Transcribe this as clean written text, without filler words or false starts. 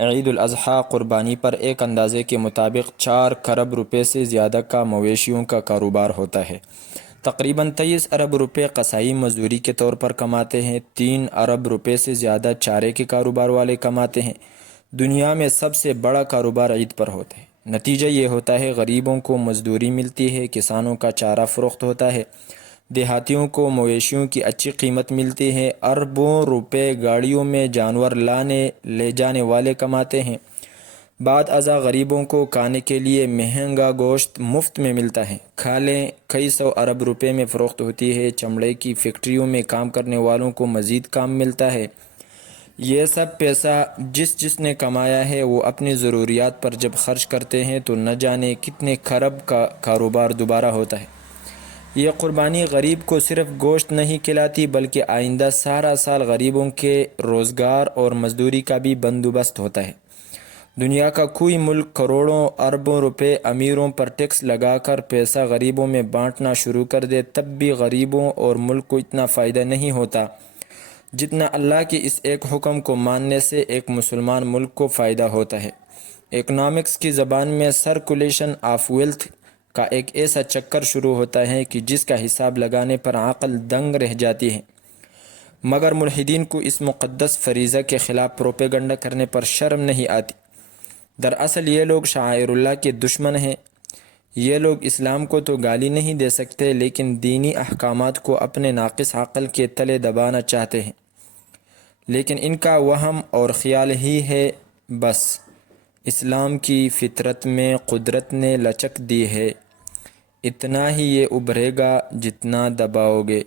عید الاضحیٰ قربانی پر ایک اندازے کے مطابق 4 کروڑ روپے سے زیادہ کا مویشیوں کا کاروبار ہوتا ہے۔ تقریباً 23 ارب روپے قصائی مزدوری کے طور پر کماتے ہیں، 3 ارب روپے سے زیادہ چارے کے کاروبار والے کماتے ہیں۔ دنیا میں سب سے بڑا کاروبار عید پر ہوتا ہے۔ نتیجہ یہ ہوتا ہے غریبوں کو مزدوری ملتی ہے، کسانوں کا چارہ فروخت ہوتا ہے، دیہاتیوں کو مویشیوں کی اچھی قیمت ملتی ہے، اربوں روپے گاڑیوں میں جانور لانے لے جانے والے کماتے ہیں۔ بعد ازاں غریبوں کو کھانے کے لیے مہنگا گوشت مفت میں ملتا ہے، کھالیں کئی سو ارب روپے میں فروخت ہوتی ہے، چمڑے کی فیکٹریوں میں کام کرنے والوں کو مزید کام ملتا ہے۔ یہ سب پیسہ جس نے کمایا ہے وہ اپنی ضروریات پر جب خرچ کرتے ہیں تو نہ جانے کتنے کھرب کا کاروبار دوبارہ ہوتا ہے۔ یہ قربانی غریب کو صرف گوشت نہیں کھلاتی بلکہ آئندہ سارا سال غریبوں کے روزگار اور مزدوری کا بھی بندوبست ہوتا ہے۔ دنیا کا کوئی ملک کروڑوں اربوں روپے امیروں پر ٹیکس لگا کر پیسہ غریبوں میں بانٹنا شروع کر دے تب بھی غریبوں اور ملک کو اتنا فائدہ نہیں ہوتا جتنا اللہ کے اس ایک حکم کو ماننے سے ایک مسلمان ملک کو فائدہ ہوتا ہے۔ اکنامکس کی زبان میں سرکولیشن آف ویلتھ کا ایک ایسا چکر شروع ہوتا ہے کہ جس کا حساب لگانے پر عقل دنگ رہ جاتی ہے، مگر ملحدین کو اس مقدس فریضہ کے خلاف پروپیگنڈا کرنے پر شرم نہیں آتی۔ دراصل یہ لوگ شعائر اللہ کے دشمن ہیں۔ یہ لوگ اسلام کو تو گالی نہیں دے سکتے لیکن دینی احکامات کو اپنے ناقص عقل کے تلے دبانا چاہتے ہیں، لیکن ان کا وہم اور خیال ہی ہے بس۔ اسلام کی فطرت میں قدرت نے لچک دی ہے، اتنا ہی یہ ابھرے گا جتنا دباؤ گے۔